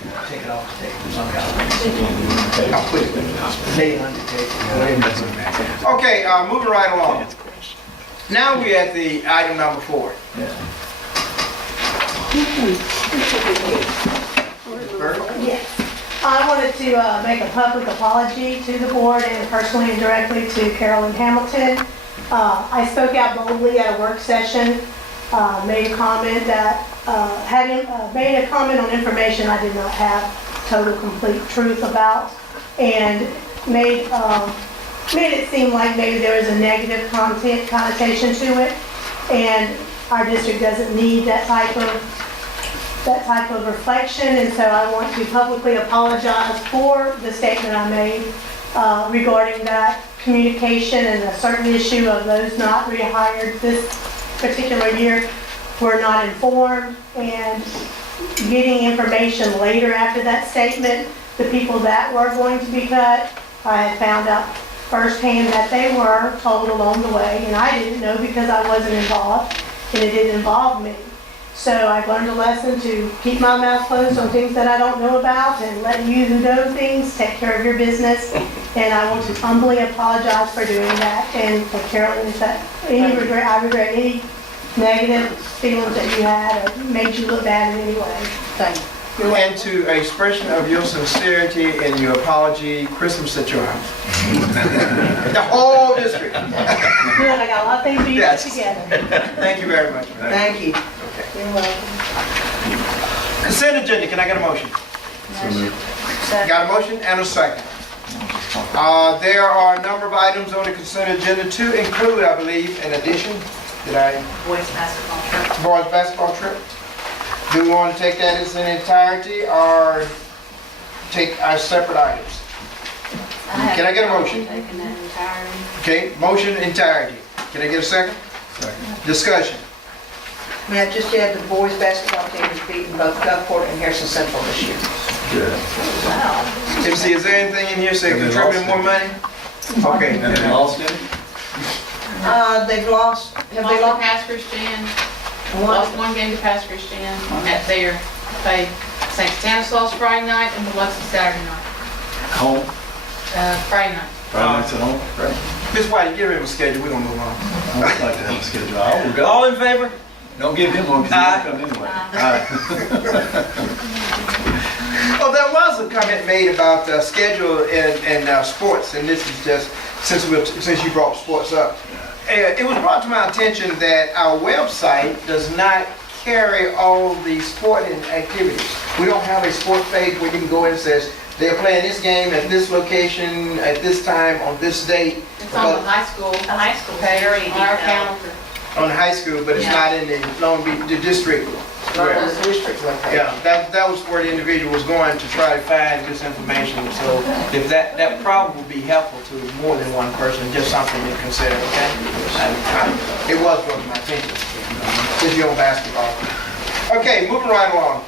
Take it off the table. I'll put it lay on the table. Okay, moving right along. Now we're at the item number 4. Yes. I wanted to make a public apology to the board and personally and directly to Carolyn Hamilton. I spoke out boldly at a work session, made a comment that, made a comment on information I did not have total complete truth about, and made it seem like maybe there was a negative connotation to it, and our district doesn't need that type of reflection, and so I want to publicly apologize for the statement I made regarding that communication and a certain issue of those not rehired this particular year were not informed, and getting information later after that statement, the people that were going to be cut, I had found out firsthand that they were told along the way, and I didn't know because I wasn't involved, and it didn't involve me. So I've learned a lesson to keep my mouth closed on things that I don't know about and let you who know things take care of your business. And I want to humbly apologize for doing that. And for Carolyn, if that I regret any negative feelings that you had or made you look bad in any way. Thank you. And to an expression of your sincerity and your apology, Christmas at your house. The whole district. Good, I got a lot of things for you to Yes. put together. Thank you very much. Thank you. Okay. You're welcome. Consent agenda, can I get a motion? Got a motion and a second. There are a number of items on the consent agenda to include, I believe, in addition, Boys basketball trip. boys basketball trip. Do we want to take that as an entirety or take our separate items? Can I get a motion? Taking that entirely. Okay, motion entirety. Can I get a second? Second. Discussion. May I just add the boys basketball team has beaten both Gulfport and Harrison Central this year. Good. Wow. MC, is there anything in here saying And they contributing lost more money? Okay. And they lost it? They've lost, have they Lost to lost Pass Christian, one? lost one game to Pass Christian at their, played St. Stanislaus Friday night and Biloxi Saturday night, Home? Friday night. Friday night's at home? Right. Ms. White, give him a schedule, we're gonna move on. I would like to have a schedule. I will go. All in favor? Don't give him one because he'll come anyway. Well, there was a comment made about schedule and sports, and this is just, since you brought sports up. It was brought to my attention that our website does not carry all the sporting activities. We don't have a sports page where you can go in and says, they're playing this game at this location, at this time, on this date. It's on the high school. The high school is page, very on our detailed. calendar. On high school, but it's Yeah. not in the Long Beach, the district. Not the district location. Yeah, that was where the individual was going to try to find this information. So if that probably would be helpful to more than one person, just something to consider, okay? It was brought to my attention, since you're on basketball. Okay, moving right along.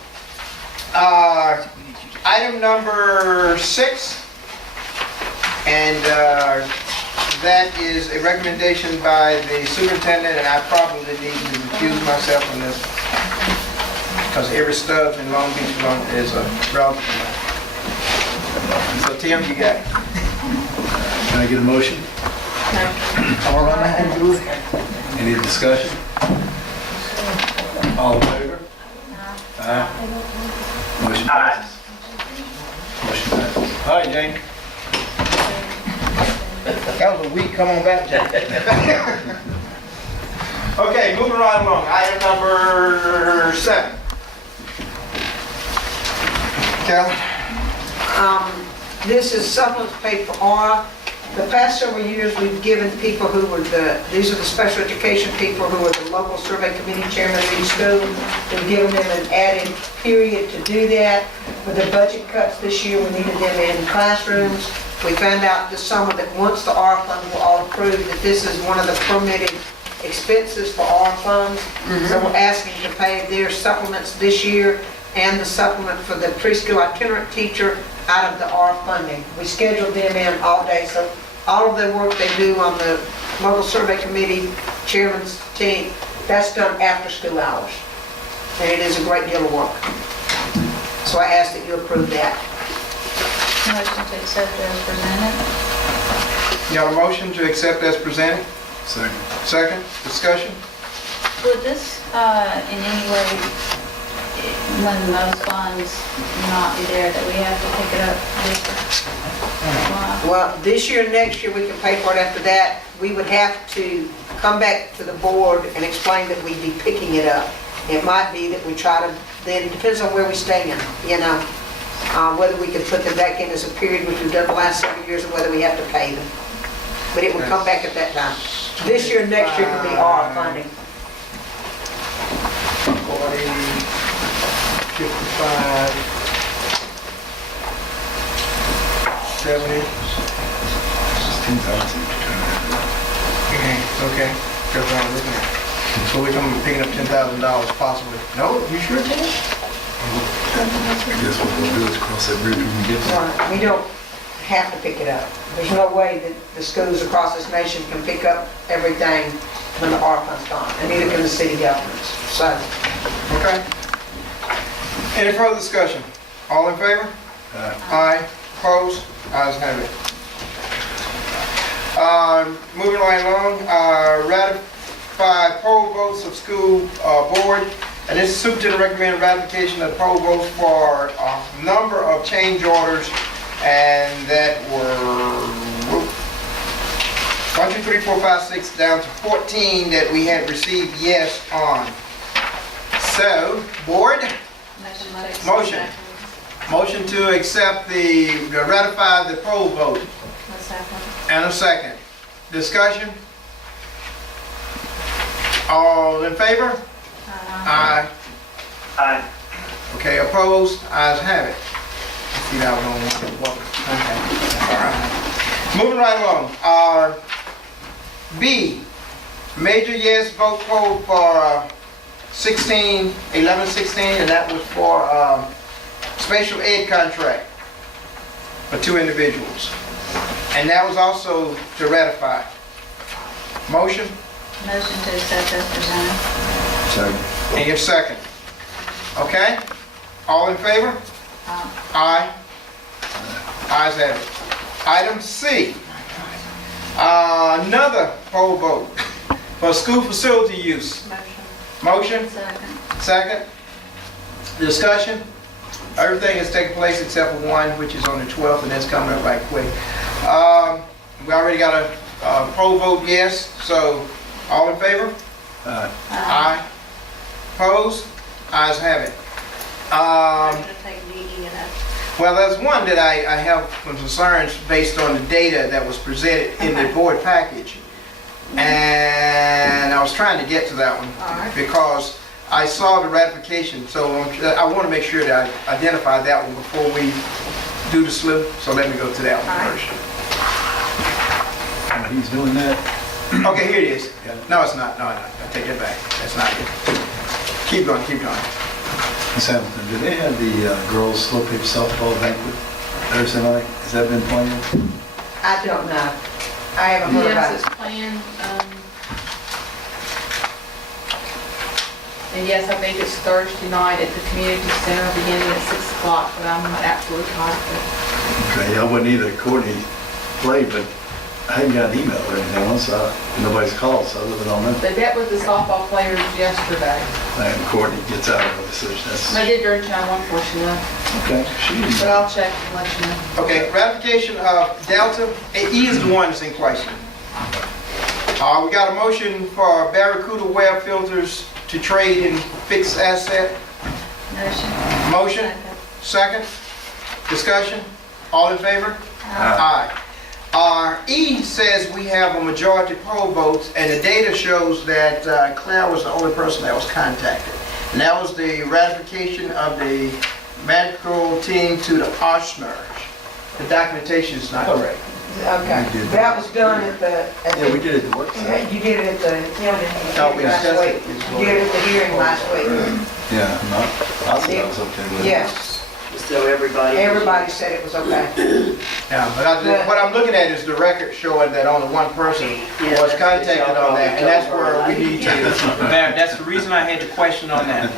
Item number 6, and that is a recommendation by the superintendent, and I probably need to recuse myself from this because every stub in Long Beach is a relative of mine. So Tim, you got it. Can I get a motion? All right, do it. Any discussion? All in favor? Aye. Motion passes. Motion passes. All right, Jane. That was a week. Come on back, Jane. Okay, moving right along. Item number 7. Carolyn? This is supplements paid for aura. The past several years, we've given people who were these are the special education people who are the local survey committee chairman of each school. We've given them an added period to do that. With the budget cuts this year, we needed them in classrooms. We found out this summer that once the aura funds were all approved, that this is one of the permitted expenses for aura funds. So we're asking to pay their supplements this year and the supplement for the preschool itinerant teacher out of the aura funding. We scheduled them in all day, so all of the work they do on the local survey committee chairman's team, that's done after school hours. And it is a great deal of work. So I ask that you approve that. Motion to accept as presented. You got a motion to accept as presented? Second. Second, discussion? Would this, in any way, when those funds not be there, that we have to pick it up this year? Well, this year, next year, we can pay for it. After that, we would have to come back to the board and explain that we'd be picking it up. It might be that we try to, then, it depends on where we stand, you know, whether we can put them back in as a period, which we've done the last several years, and whether we have to pay them. But it would come back at that time. This year, next year could be our funding. 40, 55, 70. It's 10,000. Okay, that's what I'm looking at. So we're talking about picking up $10,000 possibly. No, you sure can? I guess what we'll do is cross that bridge when we get there. We don't have to pick it up. There's no way that the schools across this nation can pick up everything when the ARP fund's gone, and neither can the city governments. So, Okay. Any further discussion? All in favor? Aye. Opposed? Ayes have it. Moving right along, ratify poll votes of school board. And this superintendent recommended ratification of poll votes for a number of change orders, and that were 1, 2, 3, 4, 5, 6 down to 14 that we had received yes on. So, board, Motion. Motion to accept ratify the poll vote. And a second. Discussion? All in favor? Aye. Aye. Okay, opposed? Ayes have it. See that one on one. Okay. All right. Moving right along. B, major yes vote poll for 11/16, and that was for special ed contract for 2 individuals. And that was also to ratify. Motion? Motion to accept as presented. Second. And your second. Okay? All in favor? Aye. Ayes have it. Item C. Another poll vote for school facility use. Motion? Second. Second. Discussion? Everything has taken place except for one, which is on the 12th, and that's coming up right quick. We already got a poll vote yes, so all in favor? Aye. Opposed? Ayes have it. Motion to take D, E, and F. Well, there's one that I have some concerns based on the data that was presented in the board package. And I was trying to get to that one because I saw the ratification, so I want to make sure that I identify that one before we do the slip, so let me go to that one first. He's doing that. Okay, here it is. No, it's not. No, I take it back. That's not it. Keep going, keep going. Miss Hamilton, do they have the girls' slow pitch softball banquet Thursday night? Has that been planned? I don't know. I haven't heard about Yes, it. it's planned. And yes, I think it's Thursday night at the community center beginning at 6 o'clock, but I'm not absolutely positive. Okay, I wasn't either. Courtney played, but I hadn't got an email or anything else. Nobody's called, so other than on that. They met with the softball players yesterday. And Courtney gets out of it, so that's... They did during time one portion of it, Okay, she didn't but know. I'll check and let you know. Okay, ratification of Delta. E is the one that's in question. We got a motion for Barracuda web filters to trade in fixed asset. Motion. Motion? Second? Discussion? All in favor? Aye. E says we have a majority poll votes, and the data shows that Claire was the only person that was contacted. And that was the ratification of the medical team to the Ochsner. The documentation is not correct. Okay. We did That was done at the... Yeah, we did it at the work site. You did it at the No, we last discussed week. it. You did it at the hearing last week. Yeah, I said I was okay with it. Yes. So everybody. Everybody said it was okay. Yeah, but what I'm looking at is the record showing that only one person was contacted on that, and that's where we need to... Mayor, that's the reason I had the question on that.